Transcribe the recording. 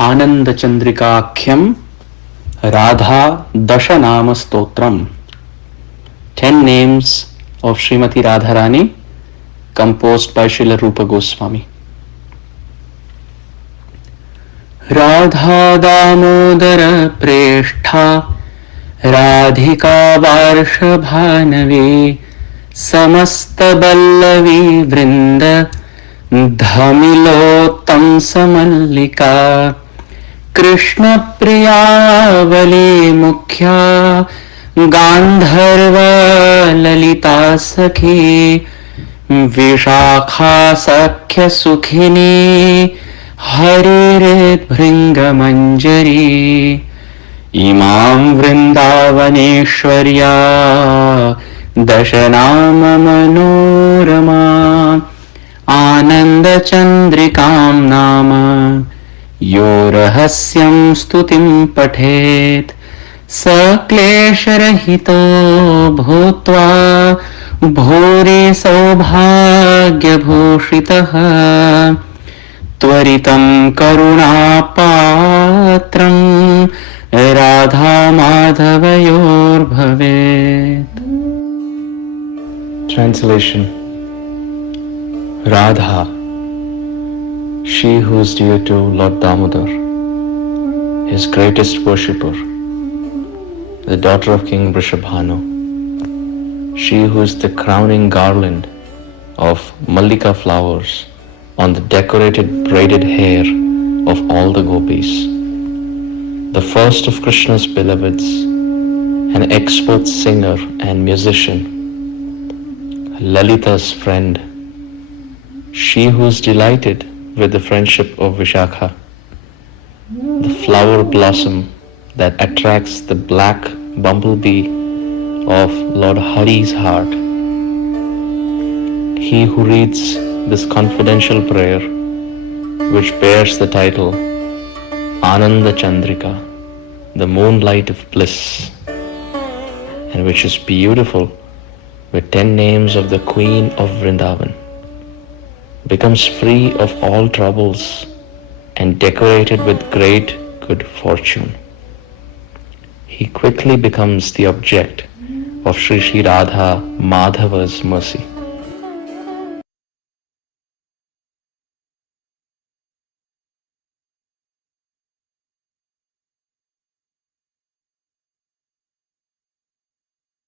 Ananda Chandrikakhyam Radha Dashanama Stotram. 10 names of Srimati Radharani, composed by Srila Rupa Goswami. Radha Damodara Preshtha Radhika Varshabhanavi Samasta Ballavi Vrinda Dhamilottam Samallika Krishna Priyavali Mukhya Gandharva Lalita Sakhi Vishakha Sakhya Sukhini Haririt Bhringa Manjari Imam Vrindavaneshwarya Dashanama Manorama Ananda Chandrikam Nama Yo Rahasyam Stutim Pathet Saklesharahito Bhutva Bhuri Saubhagya Bhushitaha Tvaritam Karunapatram Radha Madhavayor Bhavet. Translation. Radha, she who is dear to Lord Damodar, his greatest worshipper, the daughter of King Vrishabhanu, she who is the crowning garland of Mallika flowers on the decorated braided hair of all the gopis, the first of Krishna's beloveds, an expert singer and musician, Lalita's friend, she who is delighted with the friendship of Vishakha, the flower blossom that attracts the black bumblebee of Lord Hari's heart, he who reads this confidential prayer which bears the title Ananda Chandrika, the moonlight of bliss, and which is beautiful with 10 names of the Queen of Vrindavan, becomes free of all troubles and decorated with great good fortune. He quickly becomes the object of Sri Radha Madhava's mercy.